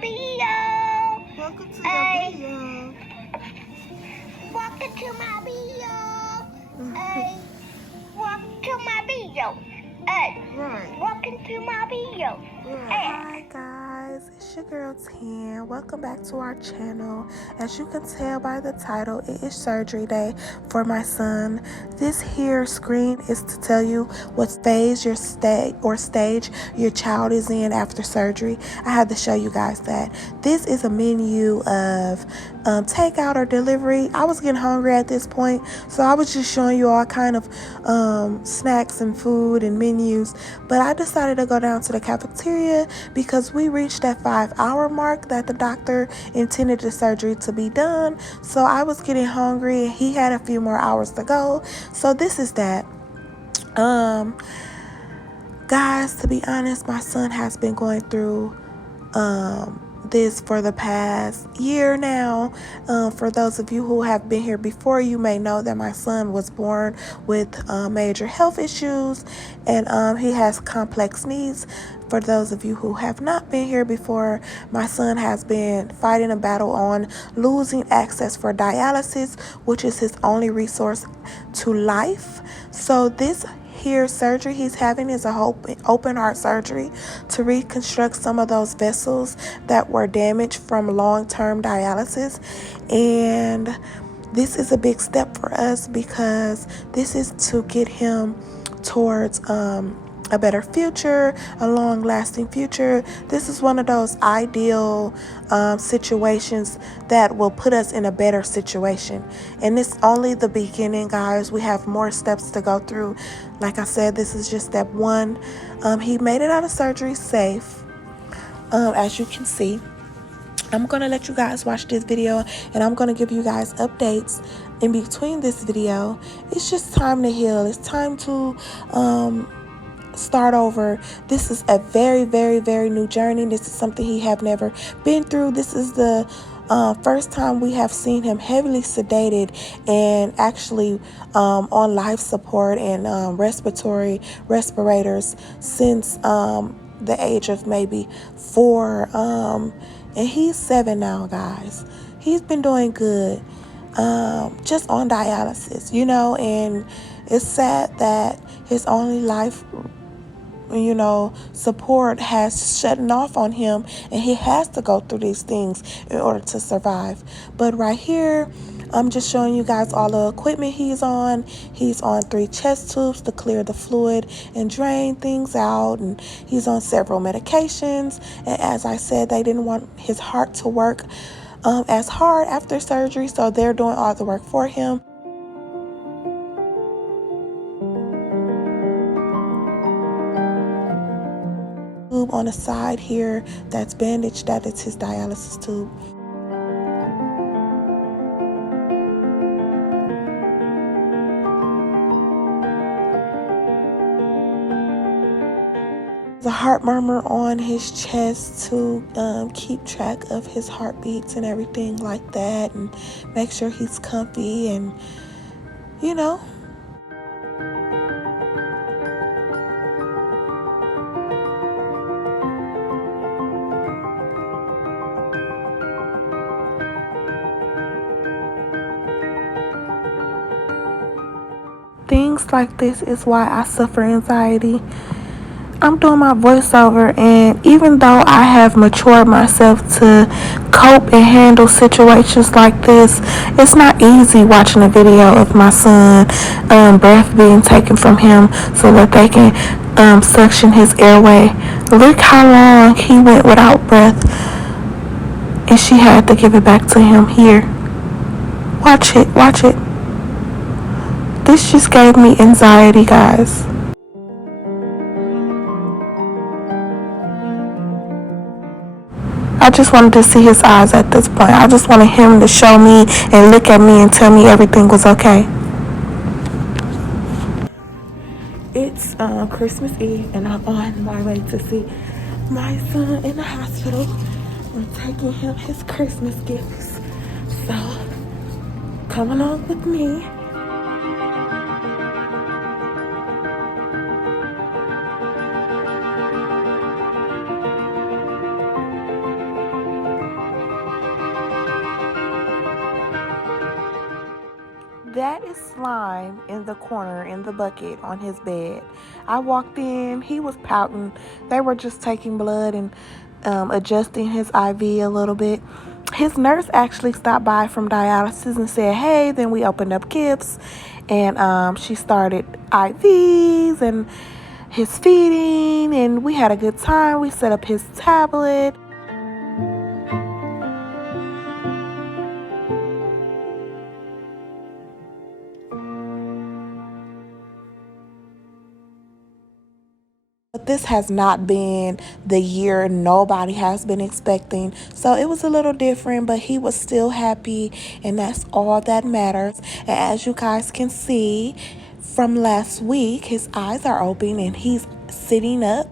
video. Welcome to your video. Welcome to my video. Welcome to my video. Right. Welcome to my video. Hi guys, it's your girl Tan. Welcome back to our channel. As you can tell by the title, it is surgery day for my son. This here screen is to tell you what phase stage your child is in after surgery. I had to show you guys that. This is a menu of takeout or delivery. I was getting hungry at this point, so I was just showing you all kind of snacks and food and menus, but I decided to go down to the cafeteria because we reached that 5-hour mark that the doctor intended the surgery to be done. So I was getting hungry and he had a few more hours to go. So this is that. Guys, to be honest, my son has been going through this for the past year now. For those of you who have been here before, you may know that my son was born with major health issues, and he has complex needs. For those of you who have not been here before, my son has been fighting a battle on losing access for dialysis, which is his only resource to life. So this here surgery he's having is a open heart surgery to reconstruct some of those vessels that were damaged from long-term dialysis. And this is a big step for us because this is to get him towards a better future, a long-lasting future. This is one of those ideal situations that will put us in a better situation. And it's only the beginning, guys. We have more steps to go through. Like I said, this is just step one. He made it out of surgery safe, as you can see. I'm going to let you guys watch this video, and I'm going to give you guys updates in between this video. It's just time to heal. It's time to start over. This is a very, very, very new journey. This is something he have never been through. This is the first time we have seen him heavily sedated and actually on life support and respirators since the age of maybe 4, and he's 7 now, guys. He's been doing good, just on dialysis, and it's sad that his only life support has shutting off on him, and he has to go through these things in order to survive. But right here, I'm just showing you guys all the equipment he's on. He's on 3 chest tubes to clear the fluid and drain things out, and he's on several medications. And as I said, they didn't want his heart to work as hard after surgery, so they're doing all the work for him. Tube on the side here that's bandaged, that is his dialysis tube. The heart murmur on his chest to keep track of his heartbeats and everything like that, and make sure he's comfy, and things like this is why I suffer anxiety. I'm doing my voiceover, and even though I have matured myself to cope and handle situations like this, it's not easy watching a video of my son breath being taken from him so that they can suction his airway. Look how long he went without breath, and she had to give it back to him. Here, watch it. This just gave me anxiety, guys. I just wanted to see his eyes at this point. I just wanted him to show me and look at me and tell me everything was okay. It's Christmas Eve, and I'm on my way to see my son in the hospital. I'm taking him his Christmas gifts. So, come along with me. That is slime in the corner in the bucket on his bed. I walked in, he was pouting. They were just taking blood and adjusting his IV a little bit. His nurse actually stopped by from dialysis and said, hey, then we opened up gifts and she started IVs and his feeding, and we had a good time. We set up his tablet. But this has not been the year nobody has been expecting. So it was a little different, but he was still happy, and that's all that matters. And as you guys can see from last week, his eyes are open and he's sitting up.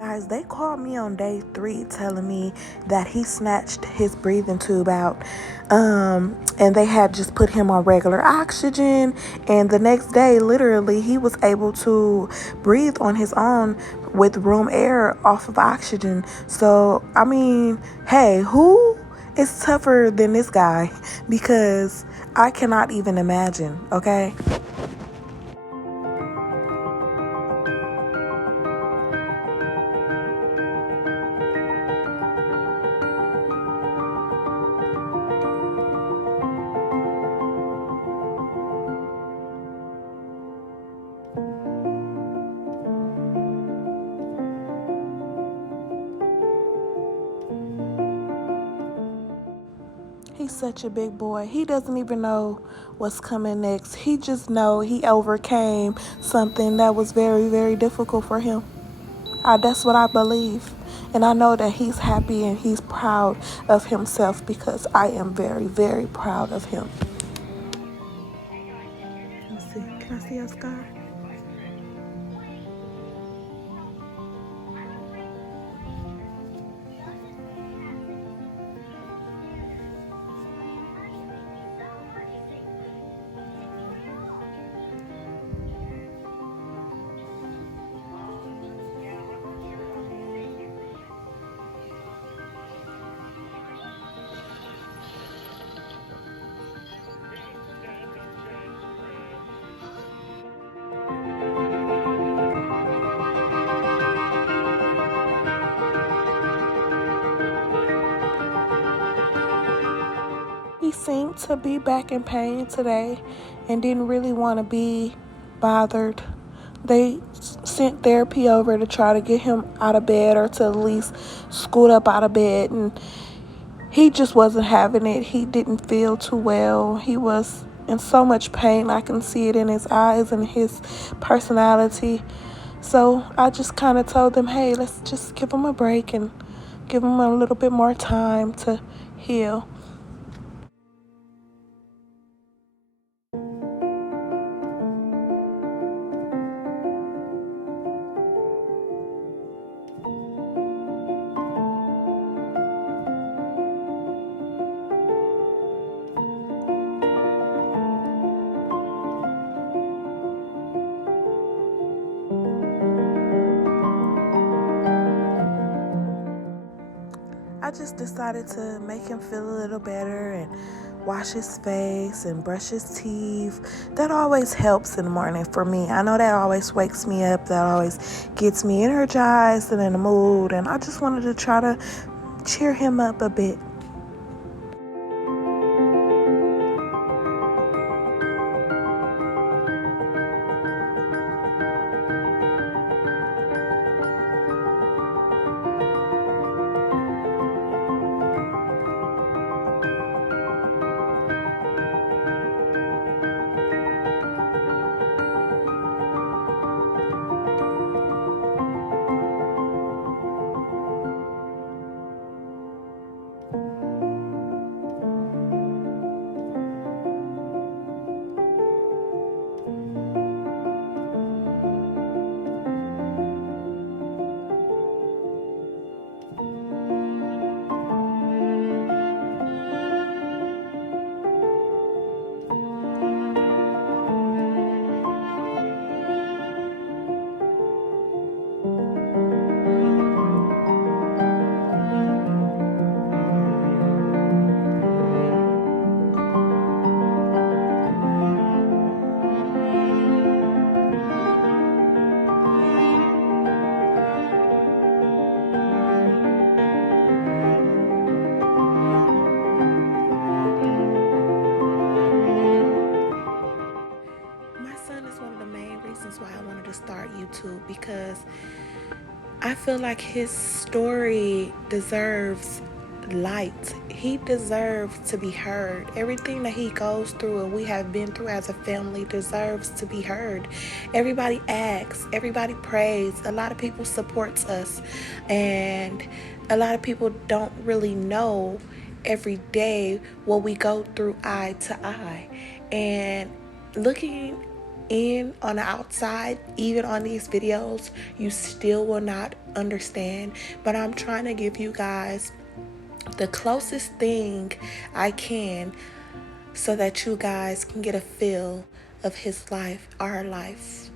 Guys, they called me on day 3 telling me that he snatched his breathing tube out, and they had just put him on regular oxygen, and the next day literally he was able to breathe on his own with room air off of oxygen. So I mean, hey, who is tougher than this guy? Because I cannot even imagine. Okay. He's such a big boy. He doesn't even know what's coming next. He just know he overcame something that was very, very difficult for him. That's what I believe. And I know that he's happy and he's proud of himself, because I am very, very proud of him. Let's see. Can I see your scar? He seemed to be back in pain today and didn't really want to be bothered. They sent therapy over to try to get him out of bed, or to at least scoot up out of bed, and he just wasn't having it. He didn't feel too well. He was in so much pain. I can see it in his eyes and his personality. So I just kind of told them, hey, let's just give him a break and give him a little bit more time to heal. I just decided to make him feel a little better and wash his face and brush his teeth. That always helps in the morning for me. I know that always wakes me up. That always gets me energized and in the mood. And I just wanted to try to cheer him up a bit. feel like his story deserves light. He deserves to be heard. Everything that he goes through and we have been through as a family deserves to be heard. Everybody asks, everybody prays, a lot of people supports us, and a lot of people don't really know every day what we go through eye to eye. And looking in on the outside, even on these videos, you still will not understand. But I'm trying to give you guys the closest thing I can so that you guys can get a feel of his life, our life.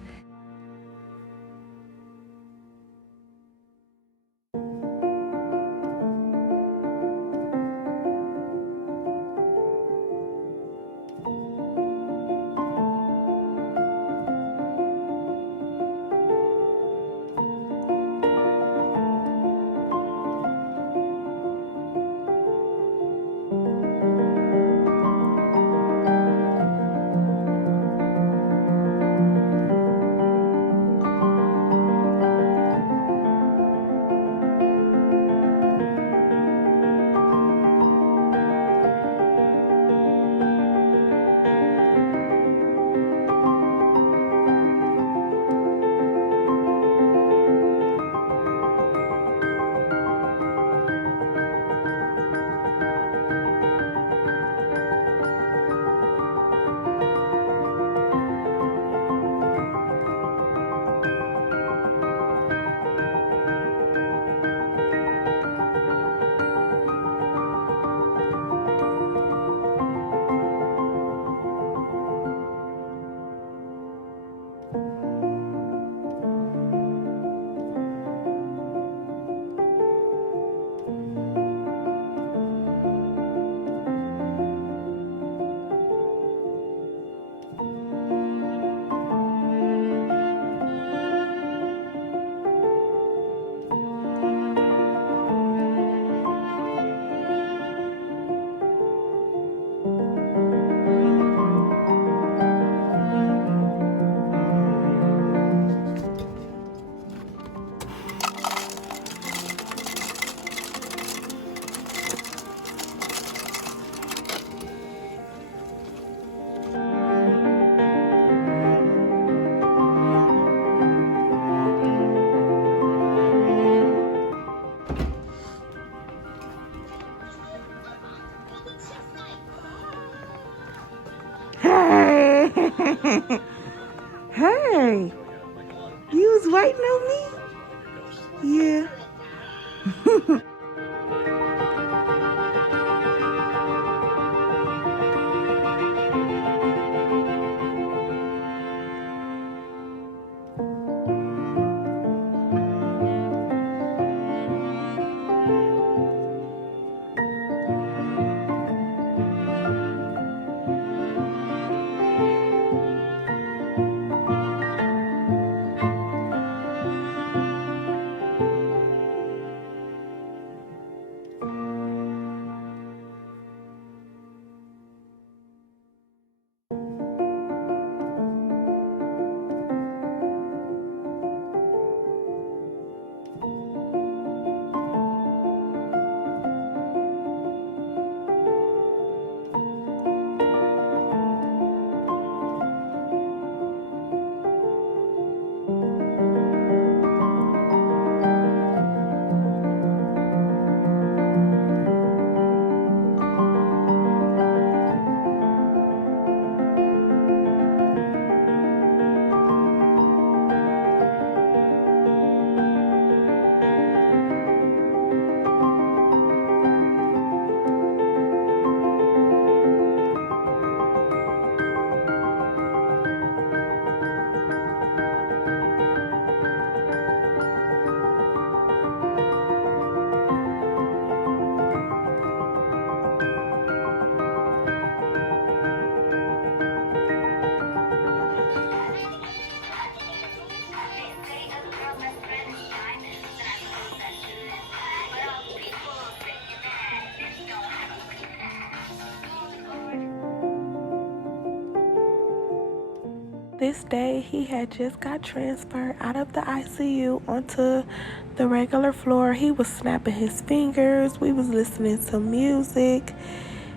Hey, hey, you was waiting on me? Yeah. This day, he had just got transferred out of the ICU onto the regular floor. He was snapping his fingers. We was listening to music.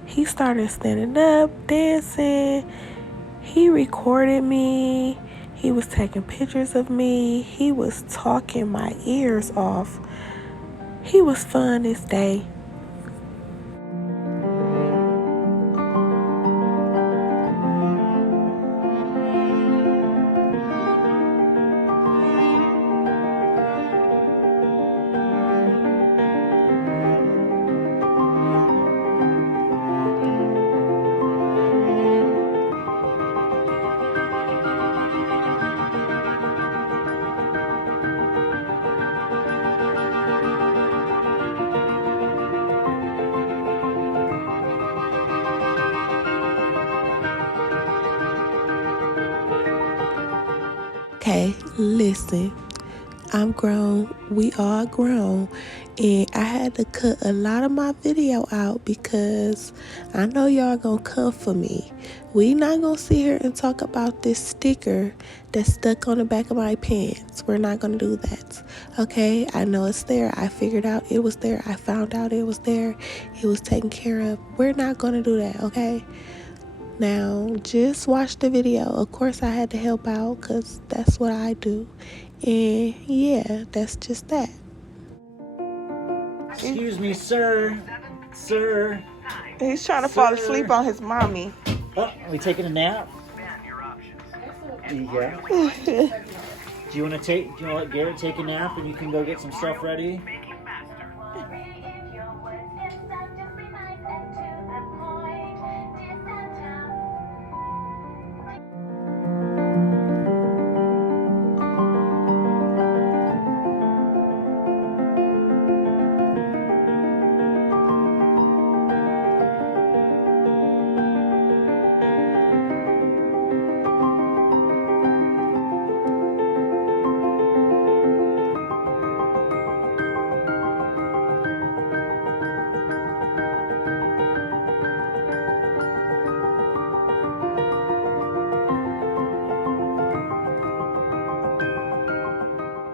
He started standing up, dancing. He recorded me. He was taking pictures of me. He was talking my ears off. He was fun this day. Okay, listen. I'm grown. We all grown. And I had to cut a lot of my video out because I know y'all gonna come for me. We not gonna sit here and talk about this sticker that's stuck on the back of my pants. We're not gonna do that. Okay, I know it's there. I figured out it was there. I found out it was there. It was taken care of. We're not gonna do that, okay? Now, just watch the video. Of course, I had to help out because that's what I do. And yeah, that's just that. Excuse me, sir. Sir. He's trying to Sir. fall asleep on his mommy. Oh, are we taking a nap? There you go. Do you want to let Garrett take a nap and you can go get some stuff ready?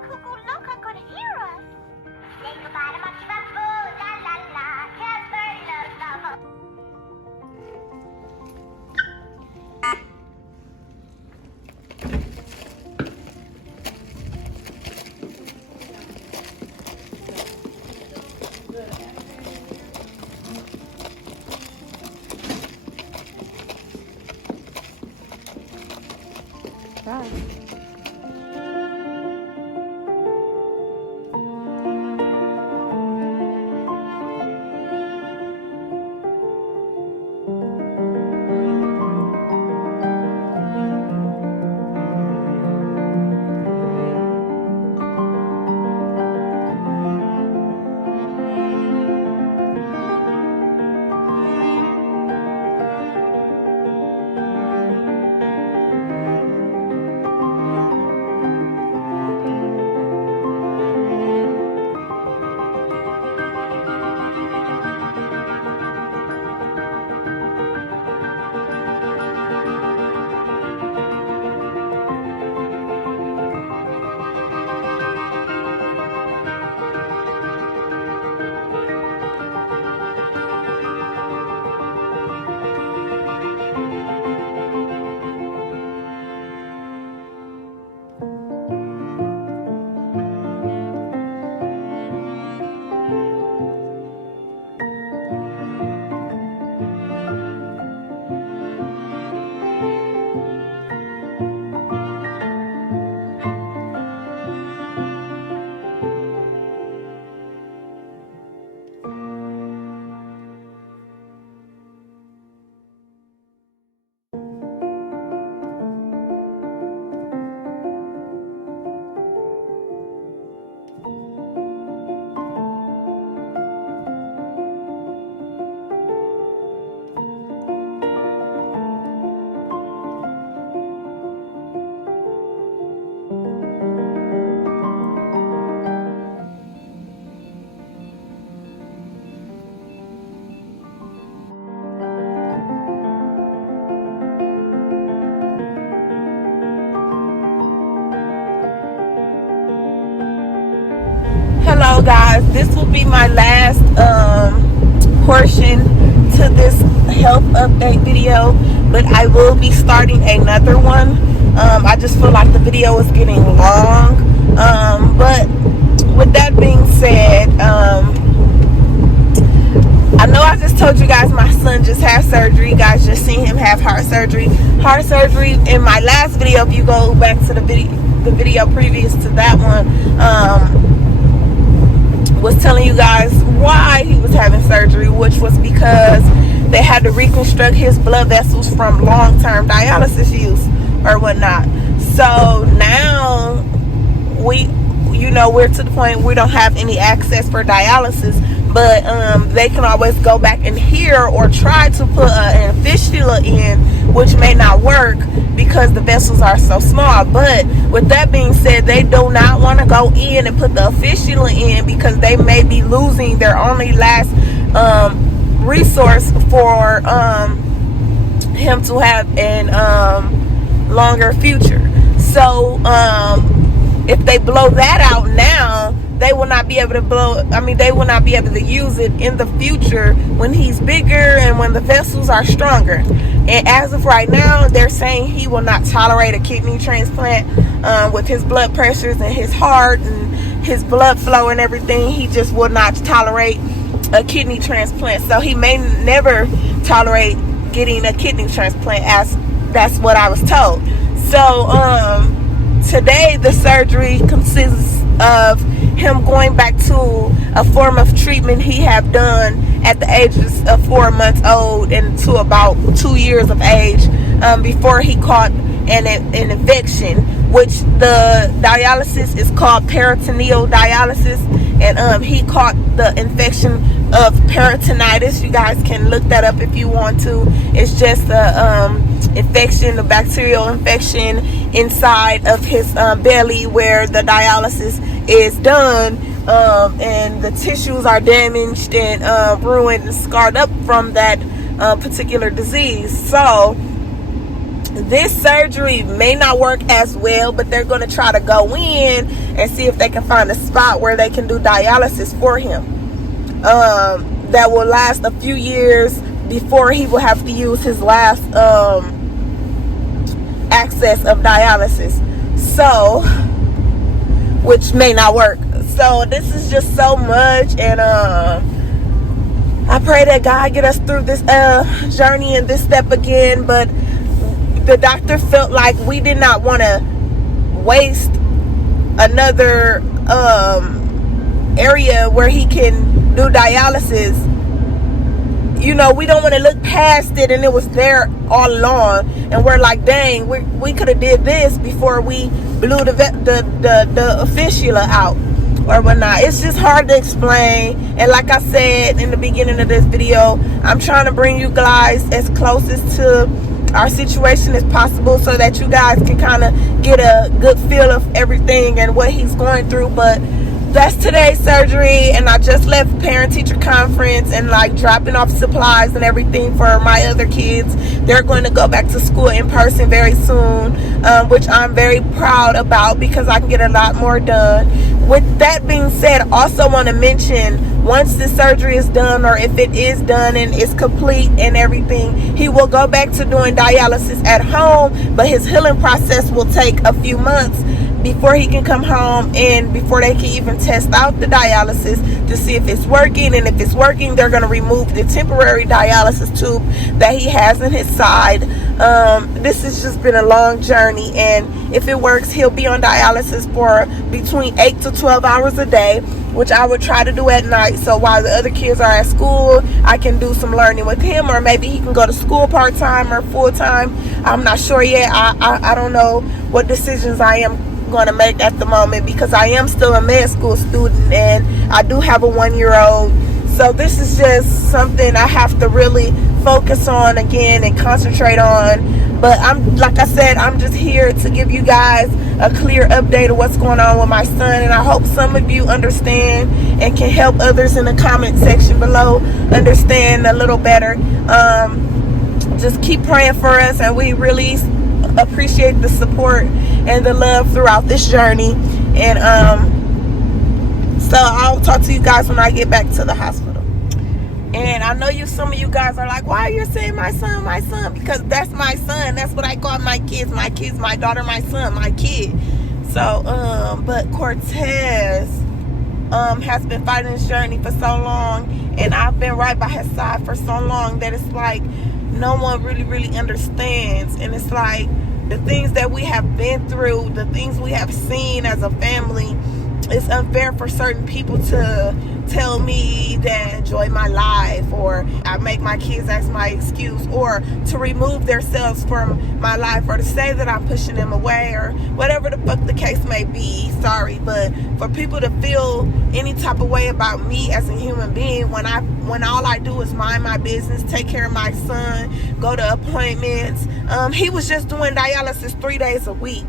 Cuckoo, look, I'm gonna hear us. Say goodbye to Monkey Bamboo, la la la. Casper, love, love. Bye. guys, this will be my last portion to this health update video, but I will be starting another one. I just feel like the video is getting long. But with that being said, I know I just told you guys my son just had surgery. You guys just seen him have heart surgery. Heart surgery in my last video, if you go back to the video previous to that one, was telling you guys why he was having surgery, which was because they had to reconstruct his blood vessels from long-term dialysis use or whatnot. So now we're to the point we don't have any access for dialysis, but they can always go back in here or try to put an fistula in, which may not work because the vessels are so small. But with that being said, they do not want to go in and put the fistula in because they may be losing their only last resource for him to have an longer future. So if they blow that out now, they will not be able to they will not be able to use it in the future when he's bigger and when the vessels are stronger. And as of right now, they're saying he will not tolerate a kidney transplant with his blood pressures and his heart and his blood flow and everything. He just will not tolerate a kidney transplant. So he may never tolerate getting a kidney transplant, as that's what I was told. So today the surgery consists of him going back to a form of treatment he had done at the ages of 4 months old and to about 2 years of age, before he caught an infection, which the dialysis is called peritoneal dialysis, and he caught the infection of peritonitis. You guys can look that up if you want to. It's just a infection, a bacterial infection inside of his belly where the dialysis is done, and the tissues are damaged and ruined and scarred up from that particular disease. So this surgery may not work as well, but they're going to try to go in and see if they can find a spot where they can do dialysis for him that will last a few years before he will have to use his last access of dialysis, so which may not work. So this is just so much, and I pray that God get us through this journey and this step again. But the doctor felt like we did not want to waste another area where he can do dialysis. You know, we don't want to look past it and it was there all along, and we're like, dang, we could have did this before we blew the fistula out or whatnot. It's just hard to explain, and like I said in the beginning of this video, I'm trying to bring you guys as closest to our situation as possible so that you guys can kind of get a good feel of everything and what he's going through. But that's today's surgery, and I just left parent-teacher conference and like dropping off supplies and everything for my other kids. They're going to go back to school in person very soon, which I'm very proud about because I can get a lot more done. With that being said, I also want to mention, once the surgery is done, or if it is done and it's complete and everything, he will go back to doing dialysis at home, but his healing process will take a few months before he can come home and before they can even test out the dialysis to see if it's working. And if it's working, they're going to remove the temporary dialysis tube that he has in his side. This has just been a long journey, and if it works, he'll be on dialysis for between 8 to 12 hours a day, which I would try to do at night. So while the other kids are at school, I can do some learning with him, or maybe he can go to school part-time or full-time. I'm not sure yet. I don't know what decisions I am going to make at the moment, because I am still a med school student and I do have a 1-year-old. So this is just something I have to really focus on again and concentrate on. But like I said, I'm just here to give you guys a clear update of what's going on with my son, and I hope some of you understand and can help others in the comment section below understand a little better. Just keep praying for us, and we really appreciate the support and the love throughout this journey. And So I'll talk to you guys when I get back to the hospital. And I know some of you guys are like, why are you saying my son, my son? Because that's my son. That's what I call my kids, my daughter, my son, my kid. So, but Cortez has been fighting this journey for so long, and I've been right by his side for so long that it's like no one really understands. And it's like the things that we have been through, the things we have seen as a family, it's unfair for certain people to tell me that I enjoy my life, or I make my kids as my excuse, or to remove themselves from my life, or to say that I'm pushing them away, or whatever the fuck the case may be. Sorry, but for people to feel any type of way about me as a human being when all I do is mind my business, take care of my son, go to appointments. He was just doing dialysis 3 days a week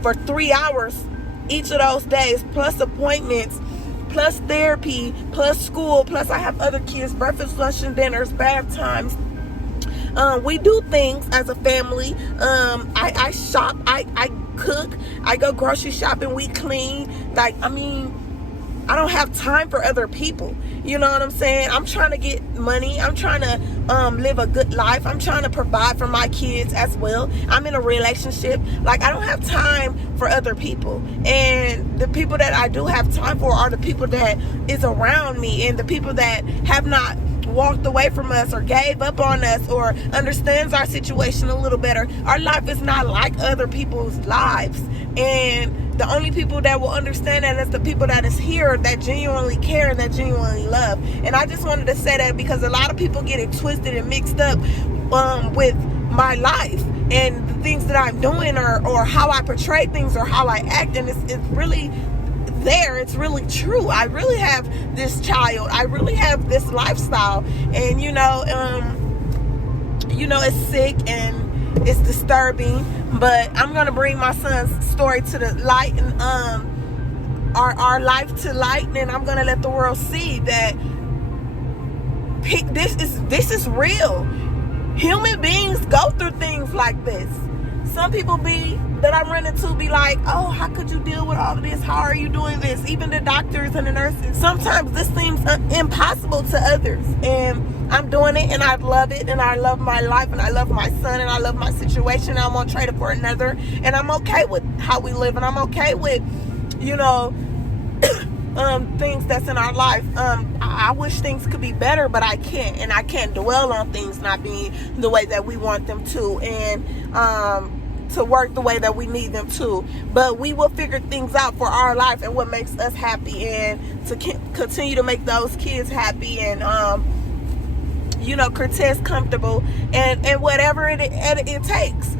for 3 hours each of those days, plus appointments, plus therapy, plus school, plus I have other kids, breakfast, lunch, and dinners, bath times. We do things as a family. I shop, I cook, I go grocery shopping, we clean. Like, I mean, I don't have time for other people. You know what I'm saying? I'm trying to get money. I'm trying to live a good life. I'm trying to provide for my kids as well. I'm in a relationship. Like, I don't have time for other people. And the people that I do have time for are the people that is around me, and the people that have not walked away from us or gave up on us or understands our situation a little better. Our life is not like other people's lives. And the only people that will understand that is the people that is here, that genuinely care and that genuinely love. And I just wanted to say that because a lot of people get it twisted and mixed up with my life and the things that I'm doing, or how I portray things, or how I act. And it's really there. It's really true. I really have this child. I really have this lifestyle. And it's sick and it's disturbing, but I'm gonna bring my son's story to the light, and our life to light, and I'm gonna let the world see that this is real. Human beings go through things like this. Some people that I run into be like, oh, how could you deal with all of this? How are you doing this? Even the doctors and the nurses. Sometimes this seems impossible to others. And I'm doing it, and I love it, and I love my life, and I love my son, and I love my situation. I won't trade it for another. And I'm okay with how we live, and I'm okay with, things that's in our life. I wish things could be better, but I can't. And I can't dwell on things not being the way that we want them to. And, to work the way that we need them to, but we will figure things out for our life and what makes us happy, and to continue to make those kids happy, and Cortez comfortable, and whatever it takes,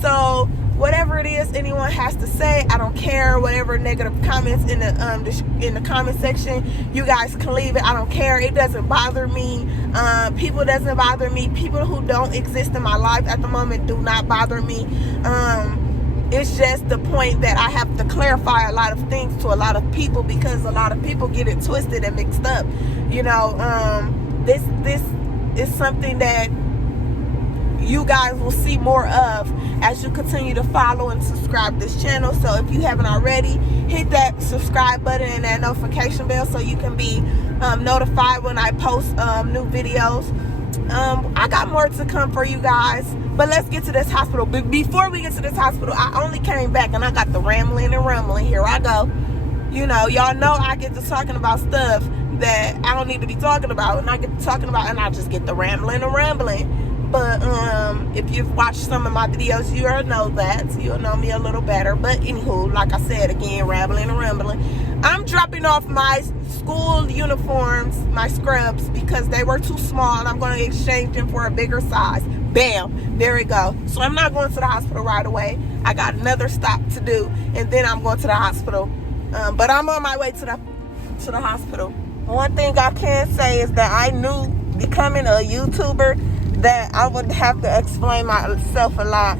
so whatever it is anyone has to say, I don't care. Whatever negative comments in the comment section, you guys can leave it. I don't care. It doesn't bother me. People doesn't bother me. People who don't exist in my life at the moment do not bother me. It's just the point that I have to clarify a lot of things to a lot of people, because a lot of people get it twisted and mixed up. This is something that you guys will see more of as you continue to follow and subscribe this channel. So if you haven't already, hit that subscribe button and that notification bell so you can be notified when I post new videos. I got more to come for you guys, but let's get to this hospital. Before we get to this hospital, I only came back and I got the rambling and rumbling. Here I go. Y'all know I get to talking about stuff that I don't need to be talking about, and I get to talking about, and I just get the rambling and rambling. But if you've watched some of my videos, you'll know that. You'll know me a little better. But anywho, like I said, again, rambling and rambling. I'm dropping off my school uniforms, my scrubs, because they were too small, and I'm going to exchange them for a bigger size. Bam, there we go. So I'm not going to the hospital right away. I got another stop to do, and then I'm going to the hospital. But I'm on my way to the hospital. One thing I can say is that I knew becoming a YouTuber that I would have to explain myself a lot,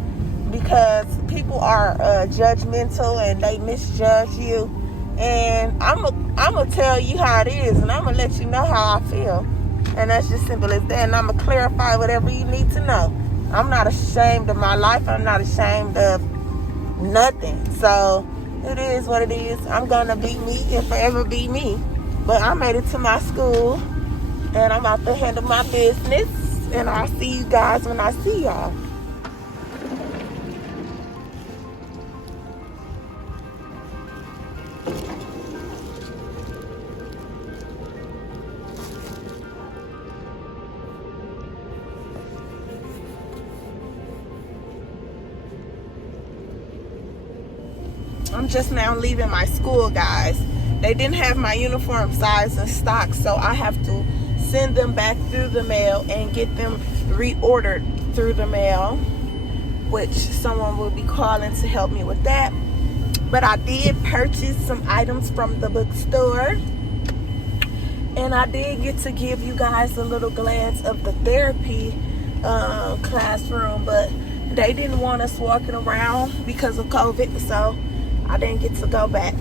because people are judgmental and they misjudge you. And I'm gonna tell you how it is, and I'm gonna let you know how I feel. And that's just simple as that. And I'm gonna clarify whatever you need to know. I'm not ashamed of my life. I'm not ashamed of nothing. So It is what it is. I'm gonna be me and forever be me. But I made it to my school, and I'm about to handle my business. And I'll see you guys when I see y'all. I'm just now leaving my school, guys. They didn't have my uniform size in stock, so I have to send them back through the mail and get them reordered through the mail, which someone will be calling to help me with that. But I did purchase some items from the bookstore, and I did get to give you guys a little glance of the therapy classroom, but they didn't want us walking around because of COVID, so I didn't get to go back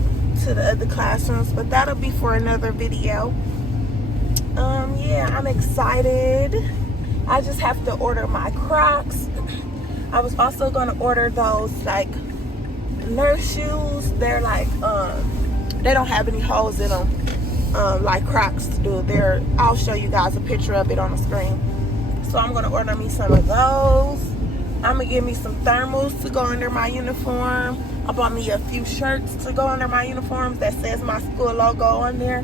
to the other classrooms, but that'll be for another video. Yeah, I'm excited. I just have to order my Crocs. I was also going to order those like nurse shoes. They're like they don't have any holes in them like Crocs do. I'll show you guys a picture of it on the screen. So I'm going to order me some of those. I'm going to get me some thermals to go under my uniform. I bought me a few shirts to go under my uniforms that says my school logo on there.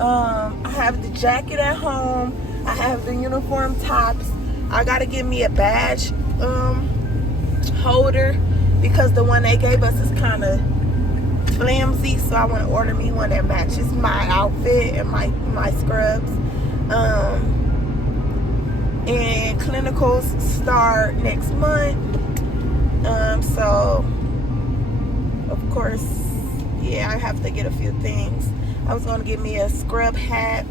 I have the jacket at home. I have the uniform tops. I got to get me a badge holder because the one they gave us is kind of flimsy. So I want to order me one that matches my outfit and my scrubs. And clinicals start next month. So of course, yeah, I have to get a few things. I was going to get me a scrub hat.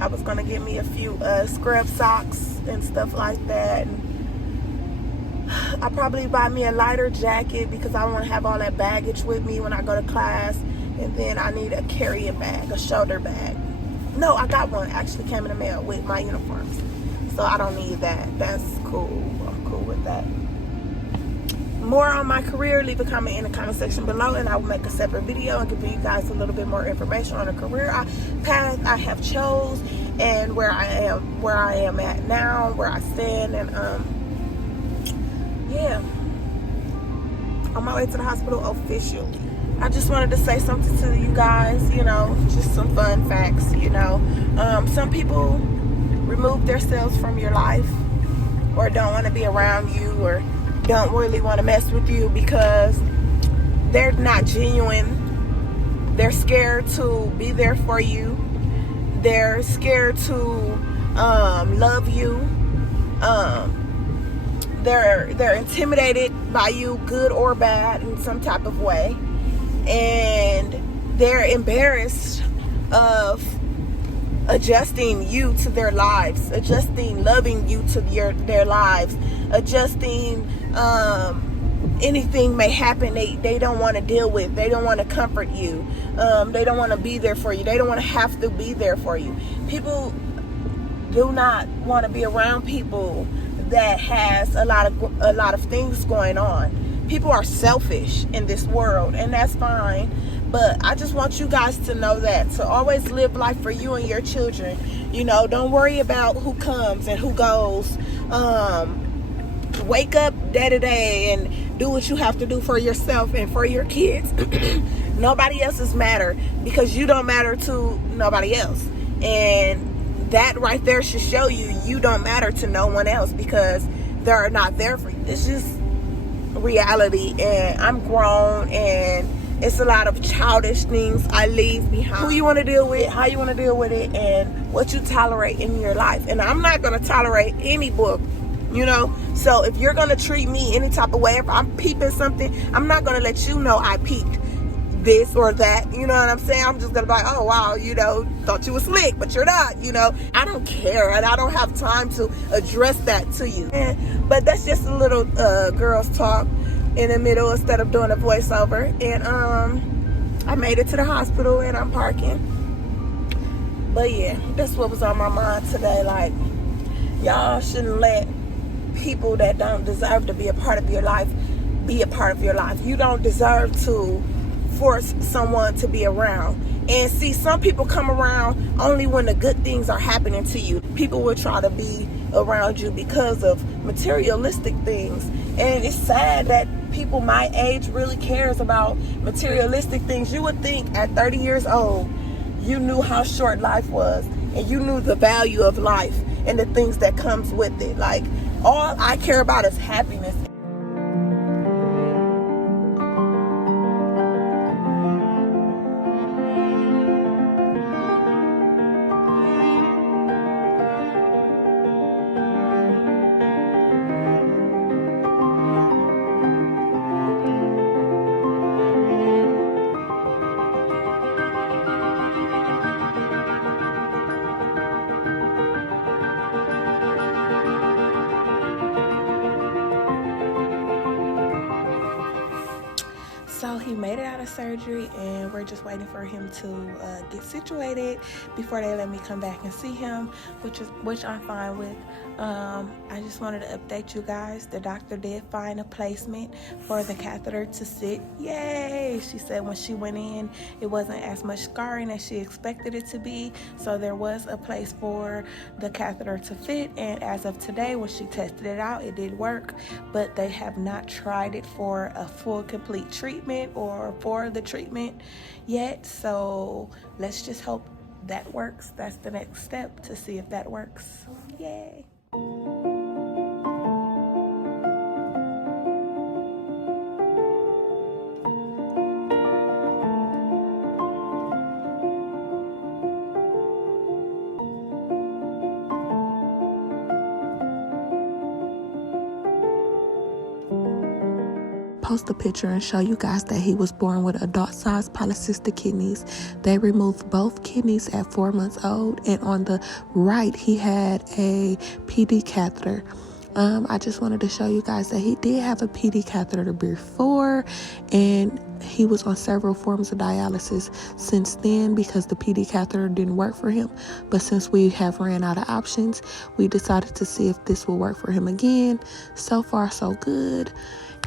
I was going to get me a few scrub socks and stuff like that. And I'll probably buy me a lighter jacket because I don't want to have all that baggage with me when I go to class. And then I need a carrying bag, a shoulder bag. No, I got one. Actually came in the mail with my uniforms. So I don't need that. That's cool. I'm cool with that. More on my career, leave a comment in the comment section below, and I will make a separate video and give you guys a little bit more information on the career path I have chose and where I am at now, where I stand, and yeah, on my way to the hospital officially. I just wanted to say something to you guys, you know, just some fun facts, you know. Some people remove themselves from your life or don't want to be around you or don't really want to mess with you because they're not genuine. They're scared to be there for you. They're scared to love you. They're intimidated by you, good or bad, in some type of way. And they're embarrassed of adjusting you to their lives, adjusting loving you to their lives, adjusting anything may happen they don't want to deal with. They don't want to comfort you. They don't want to be there for you. They don't want to have to be there for you. People do not want to be around people that has a lot of things going on. People are selfish in this world, and that's fine. But I just want you guys to know that, to always live life for you and your children. You know, don't worry about who comes and who goes. Wake up day to day and do what you have to do for yourself and for your kids. Nobody else's matter because you don't matter to nobody else. And that right there should show you don't matter to no one else because they're not there for you. It's just reality, and I'm grown, and it's a lot of childish things I leave behind. Who you want to deal with, how you want to deal with it, and what you tolerate in your life. And I'm not going to tolerate any book, you know. So if you're going to treat me any type of way, if I'm peeping something, I'm not going to let you know I peeped this or that, you know what I'm saying? I'm just gonna be like, oh wow, you know, thought you was slick, but you're not, you know. I don't care, and I don't have time to address that to you. But that's just a little girls talk in the middle instead of doing a voiceover. And I made it to the hospital, and I'm parking. But yeah, that's what was on my mind today. Like, y'all shouldn't let people that don't deserve to be a part of your life be a part of your life. You don't deserve to force someone to be around. And see, some people come around only when the good things are happening to you. People will try to be around you because of materialistic things. And it's sad that people my age really cares about materialistic things. You would think at 30 years old, you knew how short life was, and you knew the value of life and the things that comes with it. Like, all I care about is happiness. So he made it out of surgery, and we're just waiting for him to get situated before they let me come back and see him, which I'm fine with. I just wanted to update you guys. The doctor did find a placement for the catheter to sit. Yay! She said when she went in, it wasn't as much scarring as she expected it to be, so there was a place for the catheter to fit. And as of today, when she tested it out, it did work, but they have not tried it for a full complete treatment or for the treatment yet. So let's just hope that works. That's the next step, to see if that works. Yay. Post a picture and show you guys that he was born with adult-sized polycystic kidneys. They removed both kidneys at 4 months old, and on the right he had a PD catheter. I just wanted to show you guys that he did have a PD catheter before, and he was on several forms of dialysis since then because the PD catheter didn't work for him. But since we have ran out of options, we decided to see if this will work for him again. So far, so good.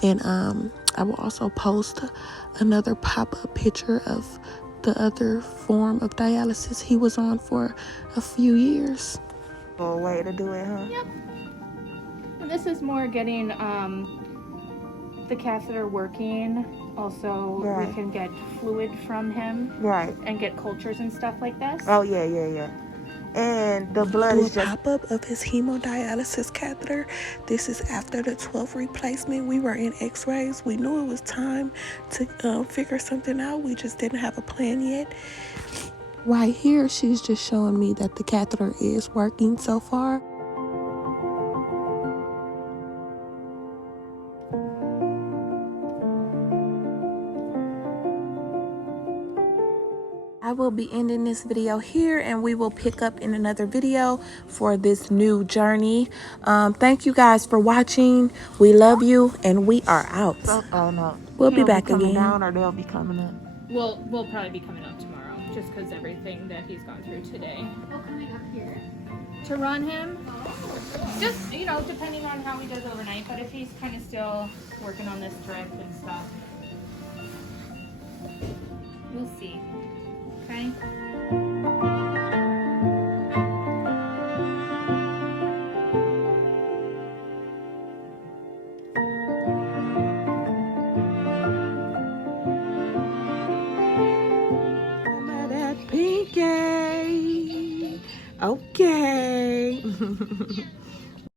And I will also post another pop-up picture of the other form of dialysis he was on for a few years. A way to do it, huh? Yep. And this is more getting the catheter working. Also, right. We can get fluid from him. Right. And get cultures and stuff like this. Oh, yeah. And the blood is just pop-up of his hemodialysis catheter. This is after the 12th replacement. We were in x-rays. We knew it was time to figure something out. We just didn't have a plan yet. Right here, she's just showing me that the catheter is working so far. I will be ending this video here, and we will pick up in another video for this new journey. Thank you guys for watching. We love you, and we are out. Oh no, we'll be back again. Down, or they'll be coming up. We'll probably be coming up tomorrow, just because everything that he's gone through today. Oh, coming up here to run him. Just, depending on how he does overnight, but if he's kind of still working on this drip and stuff, we'll see. Okay. Pinky. Okay.